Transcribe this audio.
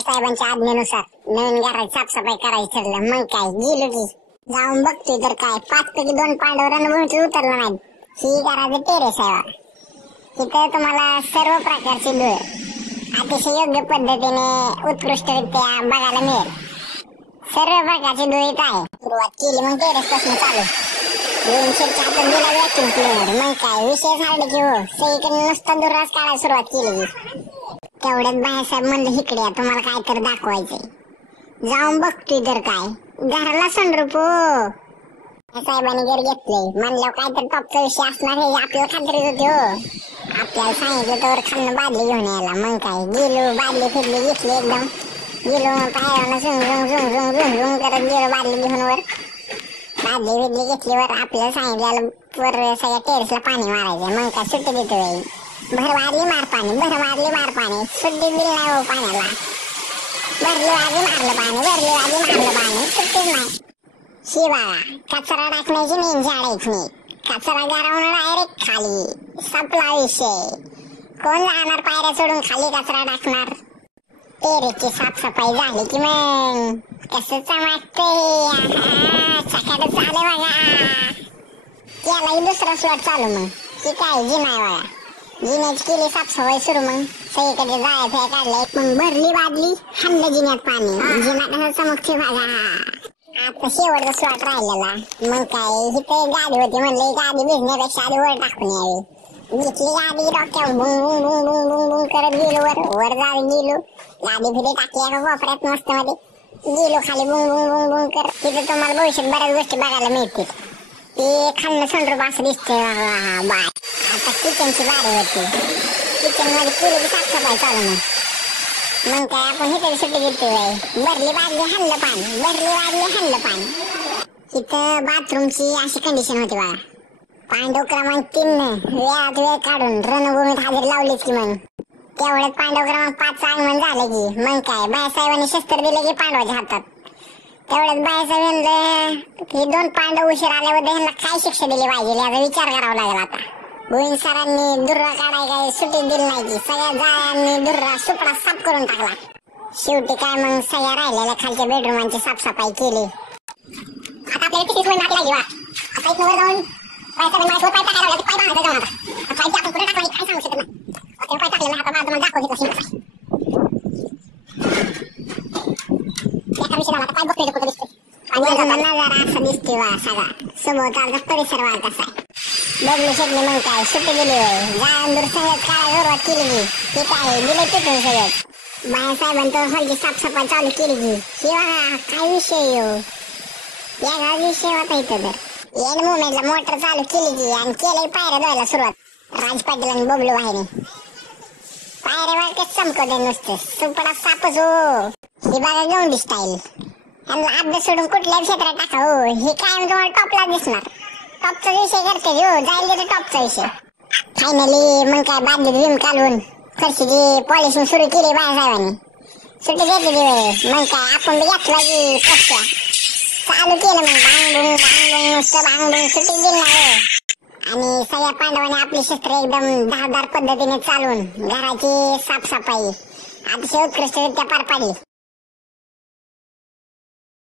साहेबांच्या आज्ञेनुसार नवीन घराची साफसफाई करायची ठरलं. मग काय गेलो की जाऊन बघतोय तर काय 5 पैकी 2 पांडव रणभूमीत उतरलं नाही. ही घराचं टेरेस आहे. तिथं तुम्हाला सर्व प्रकारची धूळ अतिशय योग्य पद्धतीने उत्कृष्टरित्या बघायला मिळेल. सर्व प्रकारची धूळ इथं आहे. सुरुवात केली मग टेरेस पासून चालू. 200च्या हातात दिला व्हॅक्यूम क्लिनर. मग काय विषय झाला की हो सगळीकडे नुसता दुर्रास काढायला सुरुवात केली. तेवढ्यात बाहेरसाहेब म्हणलं इकडे या तुम्हाला काय तर दाखवायचंय. जाऊन बघतोय तर काय घराला सनरूफ हो. साहेबांनी घर घेतलंय म्हणल्यावर काय तर टॉपचा विषय असणार हे आपल्याला खात्रीच होती हो. आपल्याला सांगितलं तर खालनं बादली घेऊन यायला. मग काय गेलो बादली फिरली घेतली एकदम गेलो पायानं झुंग झुंग झुंग झुंग झुंग झुंग करत गेलो बादली घेऊन वर. बादली बिदली घेतलीवर आपल्याला सांगितलेलं वर सगळ्या टेरेसला पाणी मारायचं. मग काय सुट्टी देतो बाई भर मारली मार पाणी भर मारली मार पाणी सुट्टी दिली नाही हो पाण्याला. भरली वाजली मारलं पाणी भरली वाजली मारलं पाणी सुट्टीच नाही. शिवा कचरा टाकण्याची मेन झाडायच नाही. कचरा गरवून डायरेक्ट खाली संपला विषय. कोण जाणार पायऱ्या सोडून खाली कचरा टाकणार. टेरेसची साफसफाई झाली की मग कसं चमकतंय सकाळच झालं बघा. त्यालाही दुसरा स्लॉट चालू. मग ही काय जिना आहे बघा. जिन्याची केली साफसफाई सुरू. मग सगळीकडे जाळ्या फेऱ्या काढल्या. मग भरली बादली हाणलं जिन्यात पाणी. जिना कसं चमकते बघा. आता शेवटचा स्लॉट राहिलेला. मग काय इथे गाडी होती म्हणलं गाडी भिजण्यापेक्षा आधी वर टाकून यावी. घेतली गाडी डोक्यावर बुंग बुंग बुंग बुंग बुंग बुंग करत गेलो वर जाऊन गेलो. गाडी फिरी टाकली एका कोपऱ्यात मस्त मध्ये गेलो खाली बुंग बुंग बुंग बुंग करत. तिथे तुम्हाला भविष्यात बऱ्याच गोष्टी बघायला मिळतील. ते खाल्लं सनरूफ असं दिसतंय बाय. आता किचनची बारी होती. किचन मध्ये केली की साफसफाई चालू. मग काय आपण इथे सुट्टी घेतोय बाई. भरली बादली हाणलं पाणी भरली बादली हाणलं पाणी. इथं बाथरूमची अशी कंडिशन होती बघा. पांडव क्रमांक 3 वेळात वेळ काढून रणभूमीत हजेरी लावलीच की मग तेवढ्यात पांडव क्रमांक 5 आगमन झालं की मग काय बाळासाहेबांनी शस्त्र दिलं की पांडवाच्या हातात. तेवढ्यात बाळासाहेब म्हणलं हे 2 पांडव उशीर आल्याबद्दल ह्यांना काय शिक्षा दिली पाहिजे याचा विचार करावा लागेल. आता गोविंद सरांनी दुर्रा काढाय काय सुट्टी दिली नाही की सगळ्या जाळ्यांनी दुर्रा सुपडा साफ करून टाकला. शेवटी काय मग सगळ्या राहिलेल्या खालच्या बेडरूमांची साफसफाई केली. आता आपल्याला किती सोय नाट लागली वा. आता इथं वर जाऊन बाळासाहेब पाय टाकायला लागला. पाय बांधायचा जाऊन आता पाय आपण पुढे टाकला काय सांगू शकत नाही. पाय टाकलेला आता तुम्हाला दाखवतो कसा एका विषयाला आता पाय बघतोय कुठं दिसतोय आणि नजारा असा दिसतोय वा सगळा सभोवतालचा परिसर वा कसा आहे. बघले शकले मग काय सुट्टी दिली होय. जाळंदूर सगळ्यात काय सुरुवात केली की हे काय दिले तिथून सगळ्यात बाळासाहेबांनी हॉलची साफसफाई चालू केली की हे बघा काय विषय हो. या विषय होता इथं तर एन मुवमेंटला मोटर चालू केली की आणि केली पायऱ्या धुवायला सुरुवात. राज पाटील आणि बबलू भाईने पायऱ्यावर कसं चमकवते नुसतं सुपडा सापच हो. ही बघा गौंडी स्टाईल. यांना अभ्यास सोडून कुठल्या क्षेत्रात टाका हो. हे काय तुम्हाला टॉपला दिसणार. टॉपचा विषय करते हो जाईल तिथे टॉपचा विषय. फायनली मग काय बादली रिम काढून फरशीची पॉलिशिंग सुरू केली बाळासाहेबांनी. सुट्टी घेतली मग काय आपण घेतला की पक्षात चालू केलं मग भांगून भांगून नुसतं भांगून सुट्टी दिली नाही. आणि सगळ्या पांडवांनी आपली शस्त्र एकदम धारदार पद्धतीने चालून घराची साफसफाई अतिशय उत्कृष्टरित्या पार पाडली.